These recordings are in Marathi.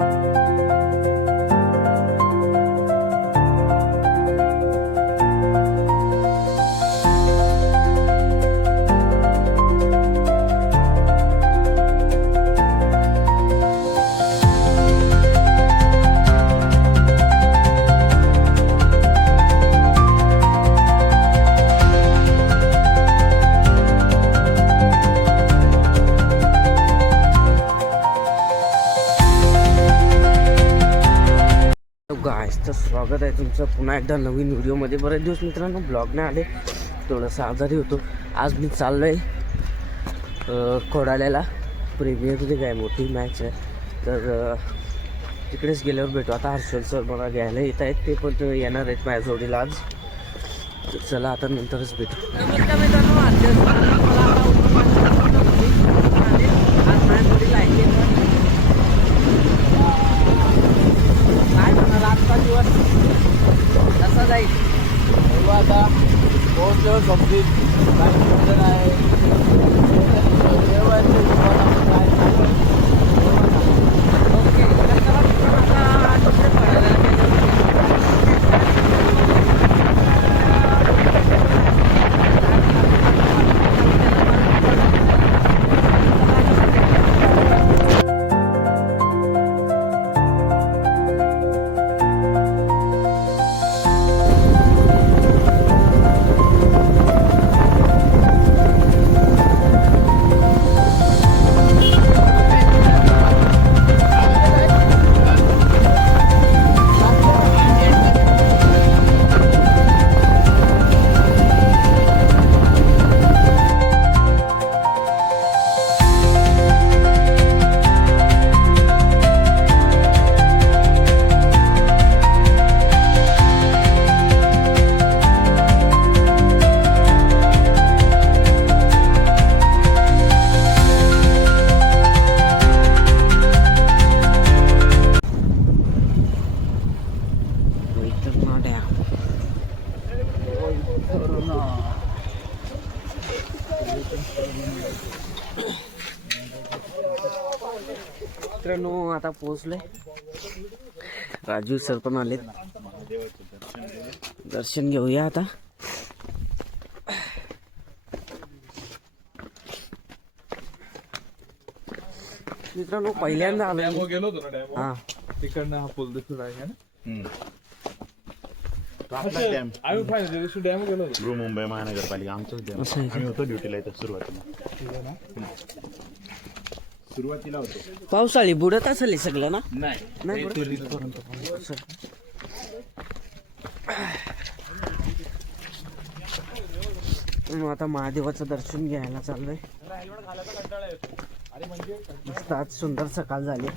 गायस स्वागत आहे तुमचं पुन्हा एकदा नवीन व्हिडिओमध्ये. बरेच दिवस मित्रांनो ब्लॉग नाही आले. थोडंसं आजारी होतो. आज मी चाललो आहे खोडाल्याला प्रीमियर लीग आहे मोठी मॅच आहे तर तिकडेच गेल्यावर भेटू. आता हर्षल सर मला घ्यायला येत आहेत. ते पण येणार आहेत माझ्या जोडीला आज चला आता नंतरच भेटू. cultures of this, like, that I, that I आता पोहोचले राजू सर पण आले दर्शन घेऊया आता. मित्रांनो पहिल्यांदा आलो गेलो होतो ना डॅमो हा. तिकडनं हा पूल दिसत आहे है डॅम आम्ही पाहिजे त्या दिवशी डॅमो गेलो होतो. बृहमुंबई महानगरपालिका आमचंच डॅम? आम्ही होतो ड्युटीला इथं सुरुवातीला. सुरुवातीला होतो. पावसाळी बुडत असेल हे सगळं ना? नाही. मग आता महादेवाचं दर्शन घ्यायला चाललोय. मस्त आज सुंदर सकाळ झाली.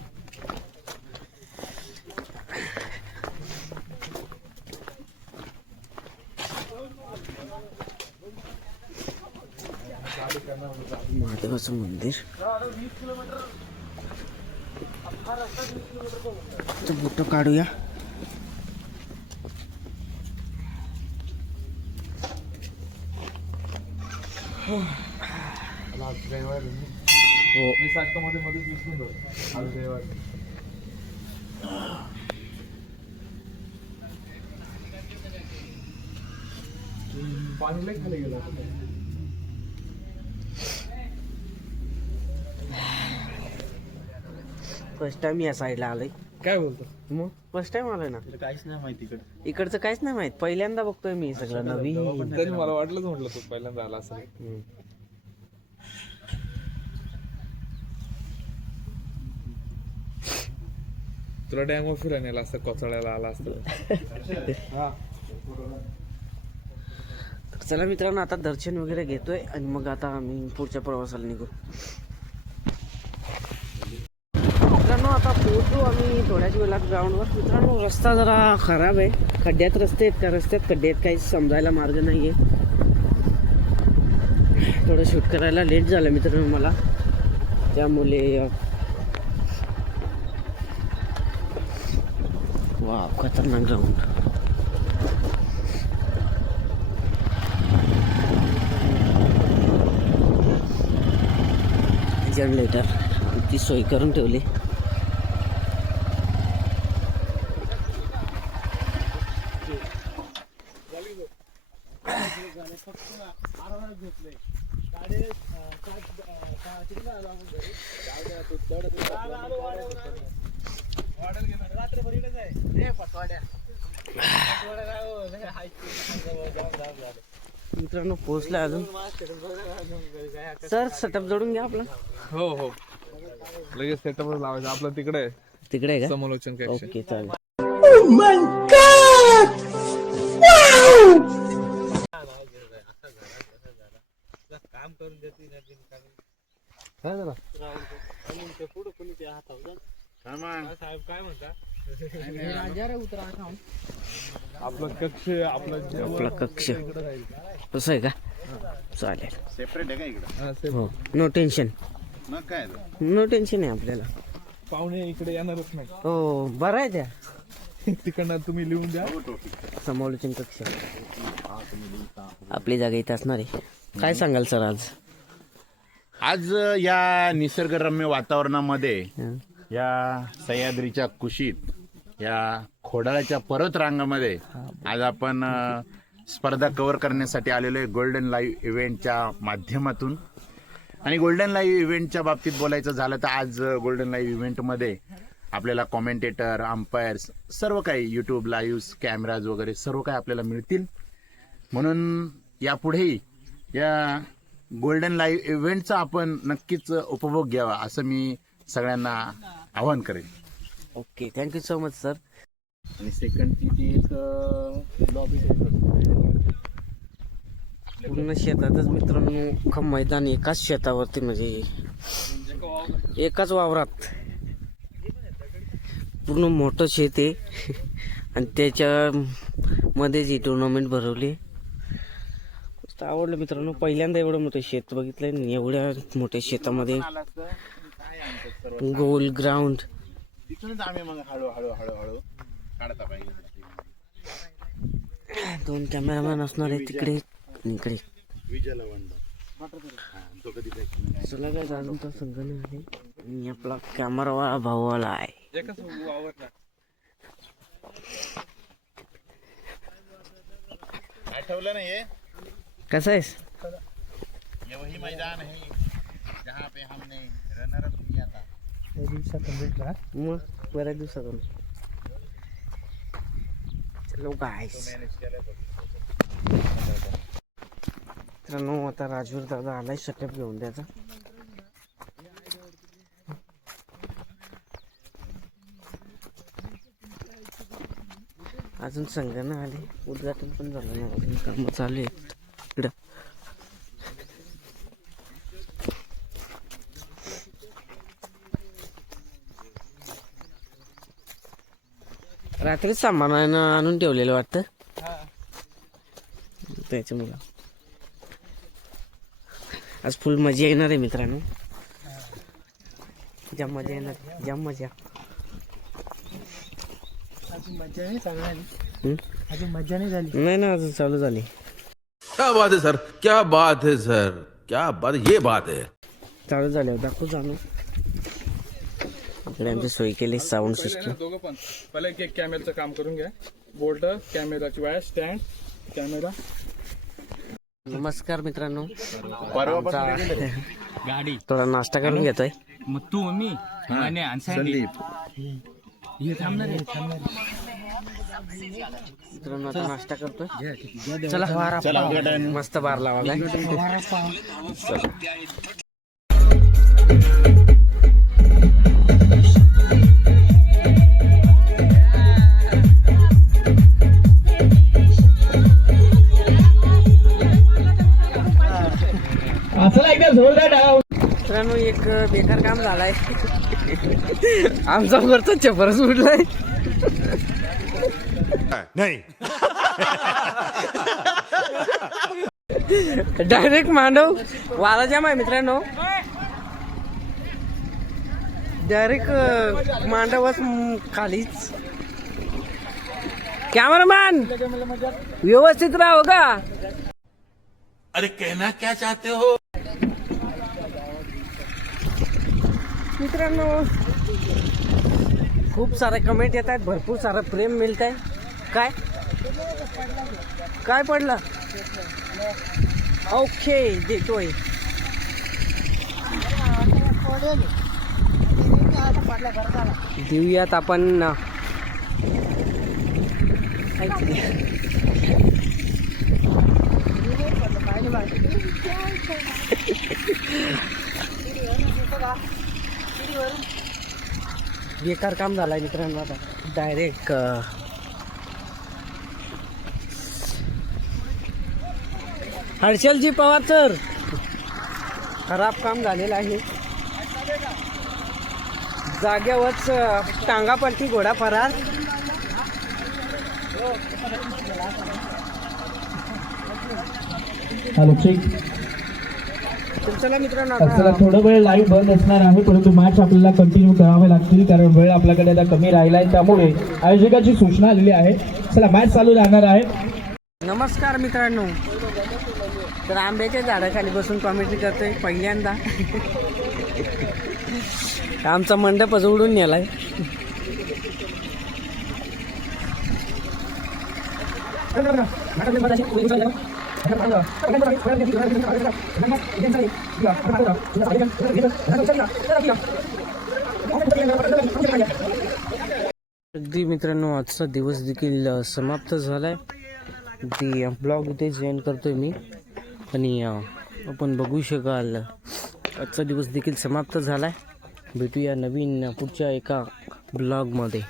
महादेवाचं मंदिर. फोटो काढूया. रविवार हो. मी मध्येच रविवार पाणी लई खाली गेलं. फर्स्ट टाइम या साईडला आलोय. काय बोलतो? मग फर्स्ट टाइम आलोय ना. काहीच नाही माहिती इकडे. इकडचं काहीच नाही माहीत. पहिल्यांदा बघतोय मी हे सगळं नवीन. तरी मला वाटलंच म्हटलं तू पहिल्यांदा आला असं हम्म. तुला डॅम फिरायला नेला असतं कोचाळ्याला आला असतं. हा. तर चला मित्रांनो आता दर्शन वगैरे घेतोय आणि मग आता आम्ही पुढच्या प्रवासाला निघू. मित्रांनो आता पोहोचू आम्ही थोड्याच वेळात ग्राउंडवर. मित्रांनो रस्ता जरा खराब आहे. खड्ड्यात रस्ते आहेत त्या रस्त्यात? खड्ड्यात काही समजायला मार्ग नाही आहे थोडं शूट करायला लेट झालं मित्रांनो मला. त्यामुळे वा खतरनाक ग्राउंड जनरेटर ती सोय करून ठेवली. मित्रांनो पोहोचला अजून. सर सेटअप जोडून घ्या आपला. हो हो. लगेच सेटअप लावायचं. आपलं तिकडे आहे, तिकडे आहे का? समालोचन ओके चालेल. आपलं कक्ष आपलं आपला कक्ष. तसं आहे का? चालेल. सेपरेट आहे का इकडं? हा, नो टेन्शन मग काय नो टेन्शन आहे आपल्याला. पाहुणे इकडे येणारच नाही. हो बरं आहे त्या. तिकडनं तुम्ही लिहून द्या. समालोचन कक्ष. आपली जागा इथे असणार आहे. काय सांगाल सर आज? आज या निसर्गरम्य वातावरणामध्ये. या सह्याद्रीच्या कुशीत या खोडाळ्याच्या पर्वत रांगामध्ये आज आपण अ, स्पर्धा कव्हर करण्यासाठी आलेलो आहे गोल्डन लाईव्ह इव्हेंटच्या माध्यमातून. आणि गोल्डन लाईव्ह इव्हेंटच्या बाबतीत बोलायचं झालं तर आज गोल्डन लाईव्ह इव्हेंटमध्ये आपल्याला कॉमेंटेटर अंपायर्स सर्व काही यूट्यूब लाईव्ह कॅमेराज वगैरे सर्व काही आपल्याला मिळतील. म्हणून यापुढेही या गोल्डन लाईव्ह इव्हेंटचा आपण नक्कीच उपभोग घ्यावा असं मी सगळ्यांना आवाहन करेन. Okay thank you so much sir आणि सेकंडची ती एक लॉबी पूर्ण शेतातच मित्रांनो अख्खं मैदान एकाच शेतावरती म्हणजे एकाच वावरात. पूर्ण मोठं शेत आहे. आणि त्याच्या मध्येच ही टुर्नामेंट भरवली मस्त आवडलं मित्रांनो. पहिल्यांदा एवढं मोठं शेत बघितलंय आणि एवढ्या मोठ्या शेतामध्ये गोल ग्राउंड तिथूनच आम्ही मग हळू हळू हळू हळू काढता पाहिजे दोन कॅमेरामॅन असणार आहे तिकडे. इकडे. चला काय अजून तर आले आणि आपला कॅमेरावाला भाऊवाला आहे. आठवलं नाही? कसं आहेस? ये वही मैदान है जहाँ पे हमने रनर अप किया था मग बऱ्याच दिवसातून. चलो गायस मित्रांनो आता राजवीर दादा आलाय सेटअप घेऊन त्याचा. अजून संघ ना आले. उद्घाटन पण झालं नाही अजून कामं चालू आहेत. रात्रीच सामान आणून ठेवलेलं वाटतं. त्याच्यामुळं. आज फुल मजा येणार आहे मित्रांनो. जाम मजा येणार जाम मजा. हम्म? नाही ना अजून चालू झाली. क्या बात है सर? क्या बात है सर? क्या बात ये बात है। चालू झाल्यावर दाखवू जाणू. इकडे आमची सोय केली साऊंड सिस्टम दोघं पण. पहिला एक एक कॅमेराचं काम करून घ्या. बोल्ट कॅमेराची वायर स्टँड कॅमेरा नमस्कार मित्रांनो. आमचा गाडी. थोडा नाश्ता करून घेतोय. मग तू मी आणि संदीप हे थांबणार आहे. मित्रांनो आता नाश्ता करतोय. चला मस्त बार लावा काय? एक बेकार काम झालाय. आमचा वरचा चपरच उडलाय. डायरेक्ट मांडव. वाला जाम आहे मित्रांनो. डायरेक्ट मांडवच खालीच. कॅमेरामॅन व्यवस्थित राहो का अरे कहना क्या चाहते हो? मित्रांनो खूप सारे कमेंट येत आहेत भरपूर सारं प्रेम मिळत आहे काय? काय पडलं? ओके देतोय. देऊयात आपण बेकार काम झालंय मित्रांनो आता. Direct Harshalji Pawar sir. खराब काम झालेलं आहे. जाग्यावरच टांगापलटी घोडा फरार हॅलो चला थोडं वेळ लाईव्ह बंद असणार आहे परंतु मॅच आपल्याला कंटिन्यू करावे लागतील कारण वेळ आपल्याकडे आता कमी राहिला आहे त्यामुळे आयोजकाची सूचना आलेली आहे. चला मॅच चालू राहणार आहे. नमस्कार मित्रांनो. तर आंब्याच्या झाडाखाली बसून कॉमेंट्री करतोय पहिल्यांदा. आमचा मंडपच उडून नेलाय. अगदी मित्रांनो आजचा दिवस देखील समाप्त झाला आहे ती ब्लॉग इथे जॉईन करतोय मी. आणि आपण बघू शकाल आजचा दिवस देखील समाप्त झाला आहे भेटूया नवीन पुढच्या एका ब्लॉगमध्ये.